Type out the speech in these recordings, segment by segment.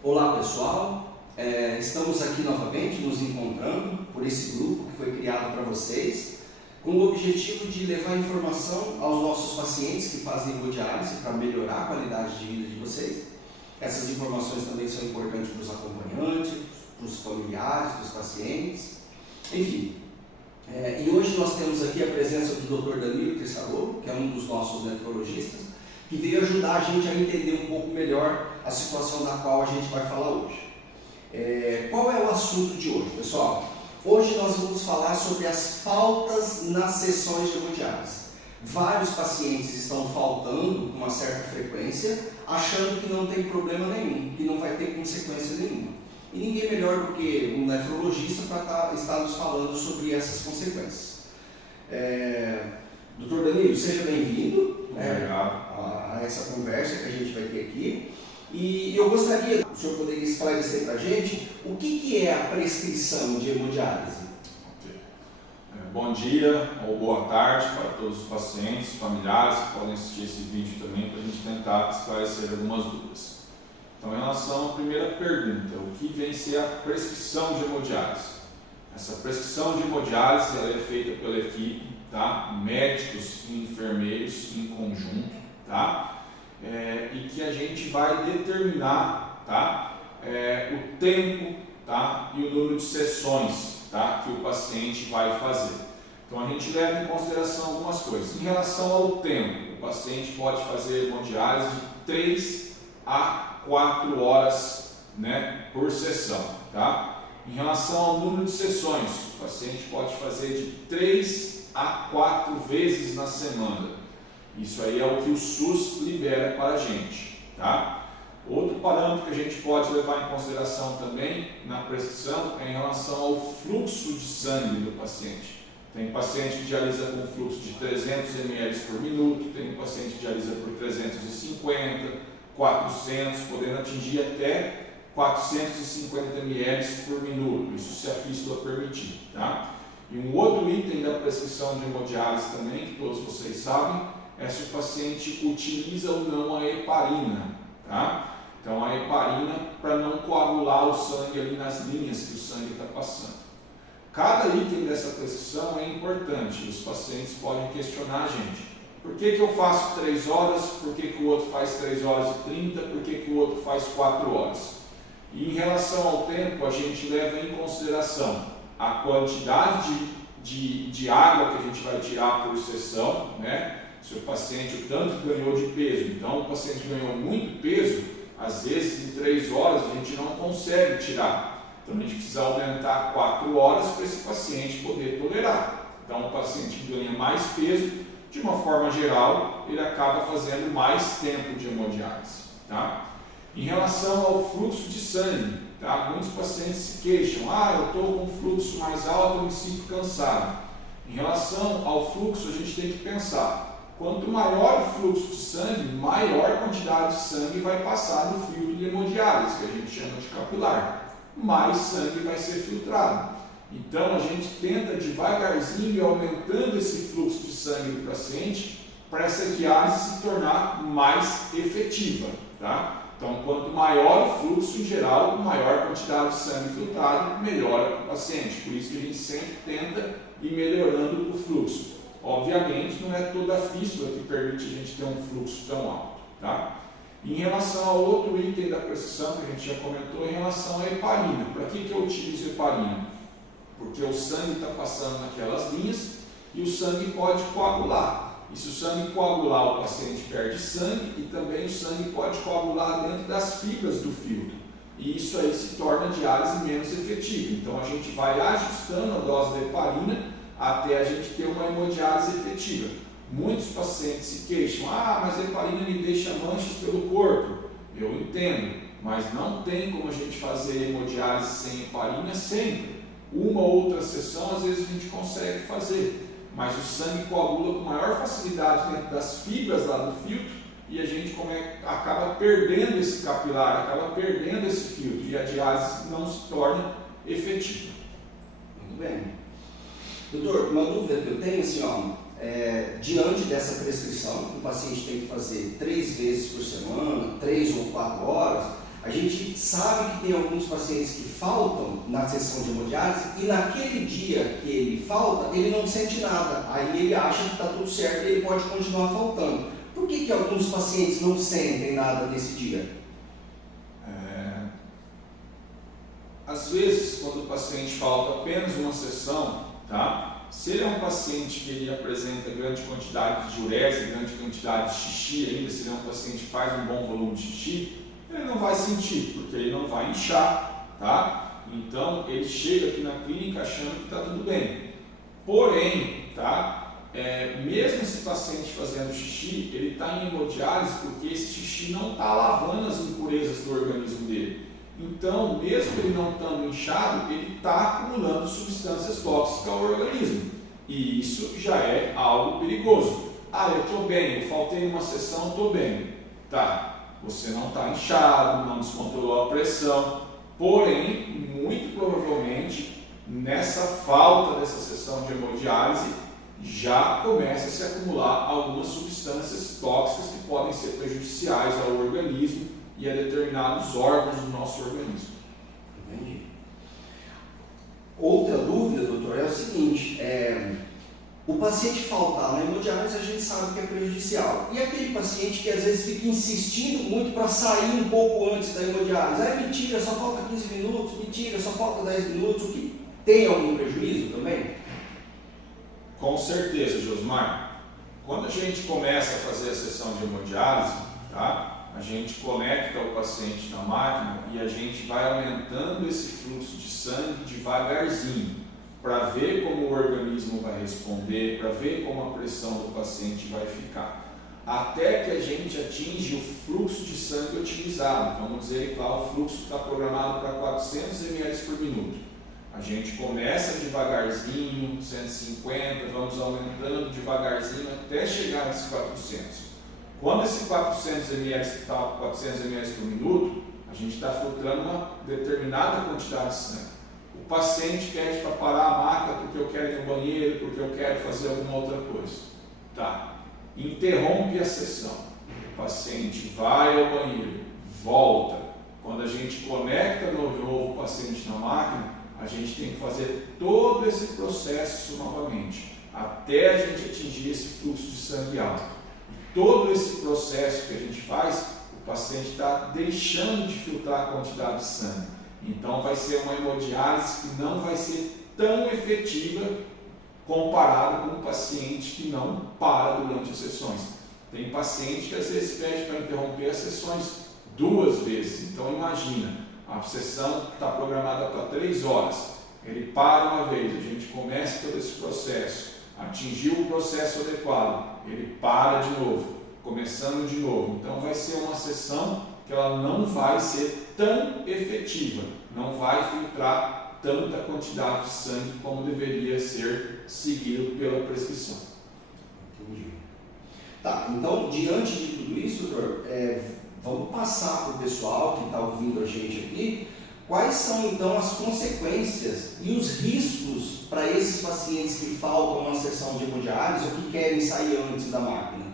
Olá pessoal, estamos aqui novamente nos encontrando por esse grupo que foi criado para vocês com o objetivo de levar informação aos nossos pacientes que fazem hemodiálise para melhorar a qualidade de vida de vocês. Essas informações também são importantes para os acompanhantes, para os familiares dos pacientes, enfim. E hoje nós temos aqui a presença do Dr. Danilo Tessarolo, que é um dos nossos nefrologistas, que veio ajudar a gente a entender um pouco melhor a situação da qual a gente vai falar hoje. Qual é o assunto de hoje, pessoal? Hoje nós vamos falar sobre as faltas nas sessões de hemodiálise. Vários pacientes estão faltando com uma certa frequência, achando que não tem problema nenhum, que não vai ter consequência nenhuma. E ninguém melhor do que um nefrologista para estar nos falando sobre essas consequências. Dr. Danilo, seja bem-vindo a essa conversa que a gente vai ter aqui. E eu gostaria, o senhor poderia esclarecer para a gente o que é a prescrição de hemodiálise? Bom dia ou boa tarde para todos os pacientes, familiares que podem assistir esse vídeo também, para a gente tentar esclarecer algumas dúvidas. Então, em relação à primeira pergunta, o que vem ser a prescrição de hemodiálise? Essa prescrição de hemodiálise ela é feita pela equipe, tá? Médicos e enfermeiros em conjunto, tá? E que a gente vai determinar, tá? O tempo, tá? E o número de sessões, tá? Que o paciente vai fazer. Então a gente leva em consideração algumas coisas. Em relação ao tempo, o paciente pode fazer hemodiálise de 3 a 4 horas, né, por sessão, tá? Em relação ao número de sessões, o paciente pode fazer de 3 a 4 vezes na semana. Isso aí é o que o SUS libera para a gente, tá? Outro parâmetro que a gente pode levar em consideração também na prescrição é em relação ao fluxo de sangue do paciente. Tem paciente que dialisa com fluxo de 300 ml por minuto, tem paciente que dialisa por 350, 400, podendo atingir até 450 ml por minuto, isso se a fístula permitir, tá? E um outro item da prescrição de hemodiálise também, que todos vocês sabem, é se o paciente utiliza ou não a heparina, tá? Então a heparina para não coagular o sangue ali nas linhas que o sangue está passando. Cada item dessa prescrição é importante, os pacientes podem questionar a gente. Por que eu faço 3 horas, por que o outro faz 3 horas e 30, por que o outro faz 4 horas? E em relação ao tempo, a gente leva em consideração a quantidade de água que a gente vai tirar por sessão, né? Se o paciente o tanto ganhou de peso, então o paciente ganhou muito peso, às vezes em 3 horas a gente não consegue tirar. Então a gente precisa aumentar 4 horas para esse paciente poder tolerar. Então o paciente que ganha mais peso, de uma forma geral, ele acaba fazendo mais tempo de hemodiálise, tá? Em relação ao fluxo de sangue, tá? Muitos pacientes se queixam, eu estou com um fluxo mais alto, eu me sinto cansado. Em relação ao fluxo, a gente tem que pensar, quanto maior o fluxo de sangue, maior quantidade de sangue vai passar no filtro de hemodiálise, que a gente chama de capilar. Mais sangue vai ser filtrado. Então a gente tenta devagarzinho ir aumentando esse fluxo de sangue do paciente para essa diálise se tornar mais efetiva, tá? Então quanto maior o fluxo, em geral, maior a quantidade de sangue filtrado, melhora para o paciente. Por isso que a gente sempre tenta ir melhorando o fluxo. Obviamente não é toda a fístula que permite a gente ter um fluxo tão alto, tá? Em relação ao outro item da prescrição que a gente já comentou, em relação à heparina. Para que eu utilizo heparina? Porque o sangue está passando naquelas linhas e o sangue pode coagular. E se o sangue coagular, o paciente perde sangue e também o sangue pode coagular dentro das fibras do filtro. E isso aí se torna a diálise menos efetiva. Então a gente vai ajustando a dose da heparina até a gente ter uma hemodiálise efetiva. Muitos pacientes se queixam, mas a heparina me deixa manchas pelo corpo. Eu entendo, mas não tem como a gente fazer hemodiálise sem heparina sempre. Uma ou outra sessão, às vezes a gente consegue fazer, mas o sangue coagula com maior facilidade dentro das fibras lá do filtro e a gente acaba perdendo esse capilar, acaba perdendo esse filtro e a diálise não se torna efetiva. Muito bem. Doutor, uma dúvida que eu tenho, assim, diante dessa prescrição, que o paciente tem que fazer 3 vezes por semana, 3 ou 4 horas, A gente sabe que tem alguns pacientes que faltam na sessão de hemodiálise e naquele dia que ele falta, ele não sente nada. Aí ele acha que está tudo certo e ele pode continuar faltando. Por que alguns pacientes não sentem nada nesse dia? Às vezes, quando o paciente falta apenas uma sessão, tá? Se ele é um paciente que ele apresenta grande quantidade de diurese, grande quantidade de xixi ainda, se ele é um paciente que faz um bom volume de xixi, ele não vai sentir, porque ele não vai inchar, tá? Então, ele chega aqui na clínica achando que está tudo bem. Porém, tá? Mesmo esse paciente fazendo xixi, ele está em hemodiálise porque esse xixi não está lavando as impurezas do organismo dele. Então, mesmo ele não estando inchado, ele está acumulando substâncias tóxicas ao organismo. E isso já é algo perigoso. Eu estou bem, eu faltei uma sessão, estou bem. Tá, você não está inchado, não descontrolou a pressão. Porém, muito provavelmente, nessa falta dessa sessão de hemodiálise, já começa a se acumular algumas substâncias tóxicas que podem ser prejudiciais ao organismo e a determinados órgãos do nosso organismo. Entendi. Outra dúvida, doutor, é o seguinte, o paciente faltar na hemodiálise a gente sabe que é prejudicial. E aquele paciente que às vezes fica insistindo muito para sair um pouco antes da hemodiálise, mentira, só falta 15 minutos, mentira, só falta 10 minutos, o que tem algum prejuízo também? Com certeza, Josmar. Quando a gente começa a fazer a sessão de hemodiálise, tá? A gente conecta o paciente na máquina e a gente vai aumentando esse fluxo de sangue devagarzinho, para ver como o organismo vai responder, para ver como a pressão do paciente vai ficar, até que a gente atinge o fluxo de sangue utilizado. Vamos dizer que lá o fluxo está programado para 400 ml por minuto. A gente começa devagarzinho, 150, vamos aumentando devagarzinho até chegar nesses 400. Quando esse 400 ml está 400 ml por minuto, a gente está filtrando uma determinada quantidade de sangue. O paciente pede para parar a máquina porque eu quero ir no banheiro, porque eu quero fazer alguma outra coisa. Tá. Interrompe a sessão. O paciente vai ao banheiro, volta. Quando a gente conecta de novo o paciente na máquina, a gente tem que fazer todo esse processo novamente, até a gente atingir esse fluxo de sangue alto. Todo esse processo que a gente faz, o paciente está deixando de filtrar a quantidade de sangue. Então vai ser uma hemodiálise que não vai ser tão efetiva comparado com um paciente que não para durante as sessões. Tem paciente que às vezes pede para interromper as sessões 2 vezes. Então imagina, a sessão está programada para 3 horas. Ele para uma vez, a gente começa todo esse processo, atingiu o processo adequado, ele para de novo, começando de novo. Então vai ser uma sessão que ela não vai ser tão efetiva, não vai filtrar tanta quantidade de sangue como deveria ser seguido pela prescrição. Entendi. Tá, então diante de tudo isso, doutor, vamos passar para o pessoal que está ouvindo a gente aqui, quais são então as consequências e os riscos para esses pacientes que faltam uma sessão de hemodiálise ou que querem sair antes da máquina?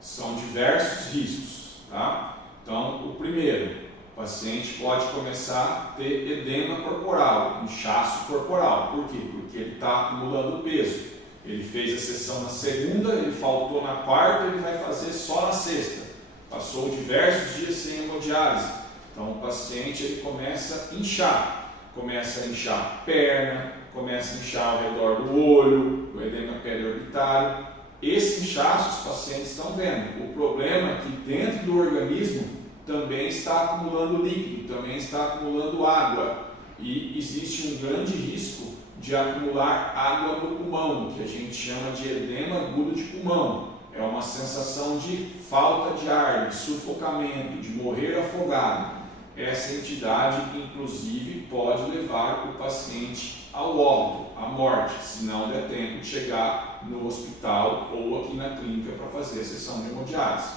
São diversos riscos, tá? Então, o primeiro, o paciente pode começar a ter edema corporal, inchaço corporal. Por quê? Porque ele está acumulando peso. Ele fez a sessão na segunda, ele faltou na quarta, ele vai fazer só na sexta. Passou diversos dias sem hemodiálise. Então, o paciente ele começa a inchar a perna, começa a inchar ao redor do olho, o edema periorbitário. Esse inchaço os pacientes estão vendo. O problema é que dentro do organismo também está acumulando líquido, também está acumulando água. E existe um grande risco de acumular água no pulmão, que a gente chama de edema agudo de pulmão. É uma sensação de falta de ar, de sufocamento, de morrer afogado. Essa entidade, inclusive, pode levar o paciente ao óbito, à morte, se não der tempo de chegar no hospital ou aqui na clínica para fazer a sessão de hemodiálise.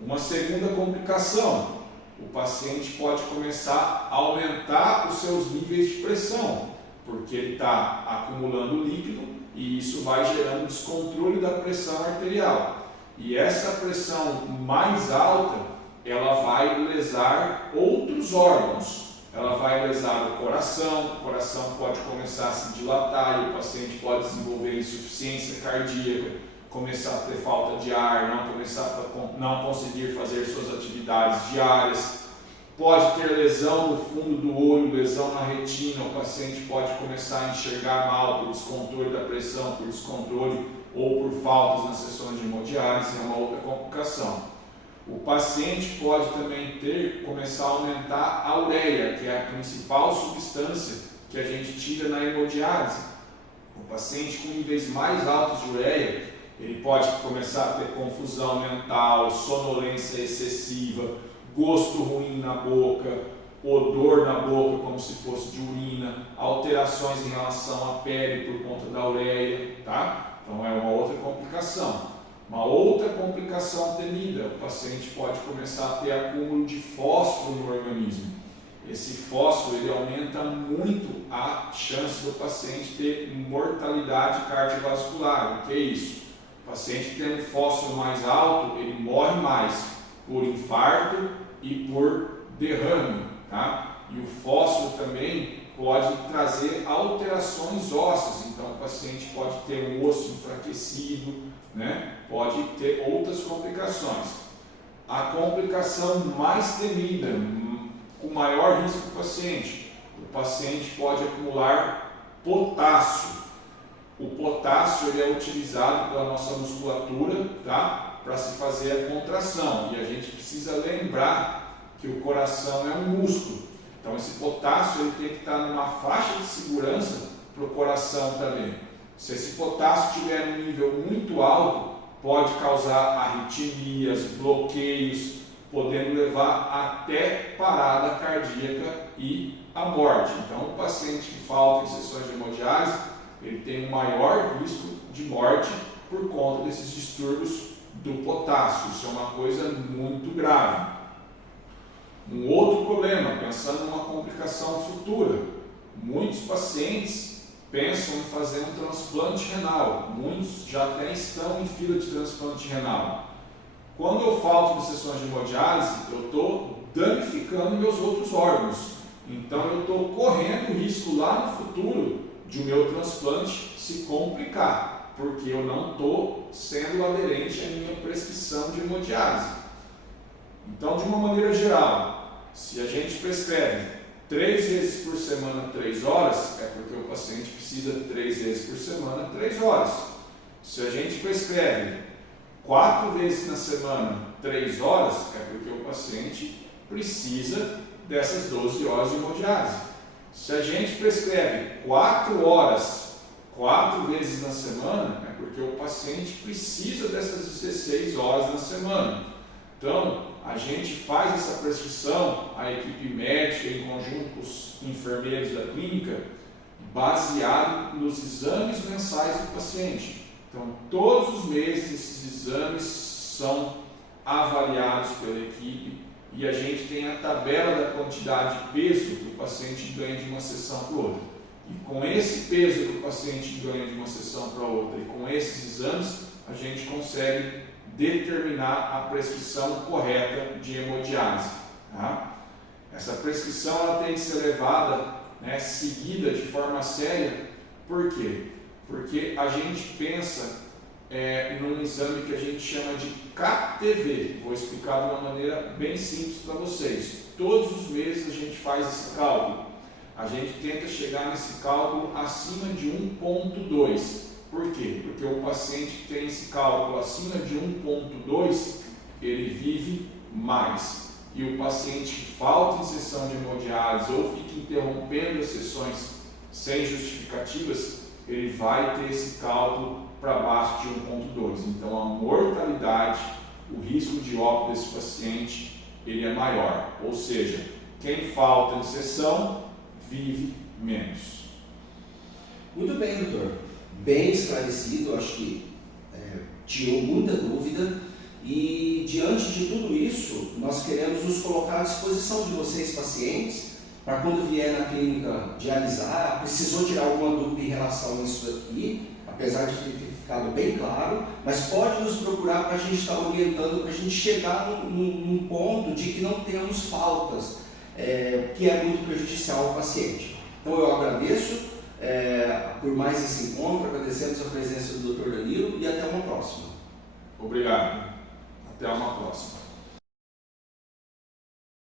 Uma segunda complicação, o paciente pode começar a aumentar os seus níveis de pressão, porque ele está acumulando líquido e isso vai gerando descontrole da pressão arterial. E essa pressão mais alta ela vai lesar outros órgãos. Ela vai lesar o coração pode começar a se dilatar e o paciente pode desenvolver insuficiência cardíaca, começar a ter falta de ar, não conseguir fazer suas atividades diárias. Pode ter lesão no fundo do olho, lesão na retina, o paciente pode começar a enxergar mal por descontrole da pressão, por descontrole ou por faltas nas sessões de hemodiálise, é uma outra complicação. O paciente pode também começar a aumentar a ureia, que é a principal substância que a gente tira na hemodiálise. O paciente com níveis mais altos de ureia, ele pode começar a ter confusão mental, sonolência excessiva, gosto ruim na boca, odor na boca como se fosse de urina, alterações em relação à pele por conta da ureia, tá? Então é uma outra complicação. Uma outra complicação temida, o paciente pode começar a ter acúmulo de fósforo no organismo. Esse fósforo ele aumenta muito a chance do paciente ter mortalidade cardiovascular. O que é isso? O paciente tendo fósforo mais alto, ele morre mais por infarto e por derrame, tá? E o fósforo também pode trazer alterações ósseas, então o paciente pode ter um osso enfraquecido, né? Pode ter outras complicações. A complicação mais temida, com maior risco para o paciente pode acumular potássio. O potássio ele é utilizado pela nossa musculatura, tá? Para se fazer a contração, e a gente precisa lembrar que o coração é um músculo, então esse potássio ele tem que estar numa faixa de segurança para o coração também. Se esse potássio estiver num nível muito alto, pode causar arritmias, bloqueios, podendo levar até parada cardíaca e a morte. Então, o paciente que falta em sessões de hemodiálise, ele tem um maior risco de morte por conta desses distúrbios do potássio. Isso é uma coisa muito grave. Um outro problema, pensando numa complicação futura, muitos pacientes pensam em fazer um transplante renal, muitos já até estão em fila de transplante renal. Quando eu falto de sessões de hemodiálise, eu estou danificando meus outros órgãos, então eu estou correndo o risco lá no futuro de o meu transplante se complicar, porque eu não estou sendo aderente à minha prescrição de hemodiálise. Então, de uma maneira geral, se a gente prescreve 3 vezes por semana 3 horas, é porque o paciente precisa 3 vezes por semana 3 horas. Se a gente prescreve 4 vezes na semana 3 horas, é porque o paciente precisa dessas 12 horas de hemodiálise. Se a gente prescreve 4 horas 4 vezes na semana, é porque o paciente precisa dessas 16 horas na semana. Então, a gente faz essa prescrição, a equipe médica em conjunto com os enfermeiros da clínica, baseado nos exames mensais do paciente. Então, todos os meses esses exames são avaliados pela equipe e a gente tem a tabela da quantidade de peso que o paciente ganha de uma sessão para outra. E com esse peso que o paciente ganha de uma sessão para outra e com esses exames, a gente consegue determinar a prescrição correta de hemodiálise. Tá? Essa prescrição ela tem que ser levada, seguida de forma séria. Por quê? Porque a gente pensa num exame que a gente chama de KTV. Vou explicar de uma maneira bem simples para vocês. Todos os meses a gente faz esse cálculo. A gente tenta chegar nesse cálculo acima de 1,2. Por quê? Porque o paciente que tem esse cálculo acima de 1,2, ele vive mais. E o paciente que falta em sessão de hemodiálise ou fica interrompendo as sessões sem justificativas, ele vai ter esse cálculo para baixo de 1,2. Então a mortalidade, o risco de óbito desse paciente, ele é maior. Ou seja, quem falta em sessão vive menos. Muito bem, doutor. Bem esclarecido, acho que tirou muita dúvida e diante de tudo isso, nós queremos nos colocar à disposição de vocês, pacientes, para quando vier na clínica dialisar, precisou tirar alguma dúvida em relação a isso aqui, apesar de ter ficado bem claro, mas pode nos procurar para a gente estar orientando, para a gente chegar num ponto de que não temos faltas, que é muito prejudicial ao paciente. Então eu agradeço por mais esse encontro, agradecemos a presença do Dr. Danilo e até uma próxima. Obrigado. Até uma próxima.